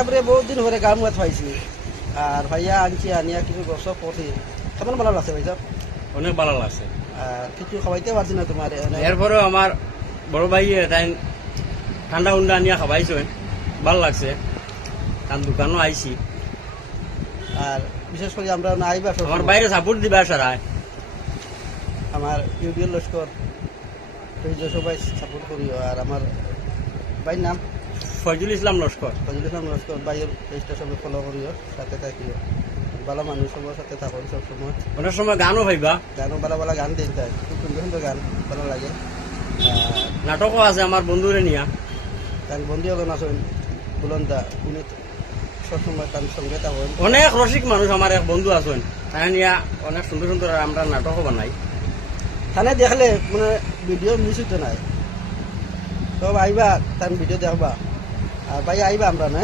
তারপরে বহুত দিন পরে গান মাছ পাইছি আর ভাইয়া আনছি আনিয়া কিছু গসব করছি কেমন ভালো লাগছে ভাই সাহেব? অনেক ভালো লাগছে। আর কিছু খাওয়াইতে পারছি না তোমার এরপরেও আমার বড় ভাই তাই ঠান্ডা উন্ডা আনিয়া খাবাইছো, ভালো লাগছে। কারণ দোকানও আইছি, আর বিশেষ করে আমরা না আইবা আমার বাইরে সাপোর্ট দিবা সারায়। আমার ইউডিএল লস্কর পেজে সবাই সাপোর্ট করিও। আর আমার ভাইয়ের নাম ফজল ইসলাম লস্কর। ফজল ইসলাম লস্কর, ভাইয়ের পেজটা সবাই ফলো করিও, সাথে থাকিও। ভালো মানুষ সবার সাথে থাকো সবসময়। অনেক সময় গানও ভাইবা, গানও ভালো ভালো গান দিন তাই, খুব সুন্দর সুন্দর গান ভালো লাগে। নাটকও আছে আমার বন্ধুরে নিয়া। তার বন্ধুও গান আসেন বুলন্দা, উনি সবসময় তার সঙ্গে থাকেন। অনেক রসিক মানুষ আমার এক বন্ধু আছেন, তাই নিয়া অনেক সুন্দর সুন্দর আমরা নাটকও বানাই। থানে দেখলে মানে ভিডিও মিস হইতে নাই, সব আইবা তার ভিডিও দেখবা। আর ভাই আইবা আমরা না।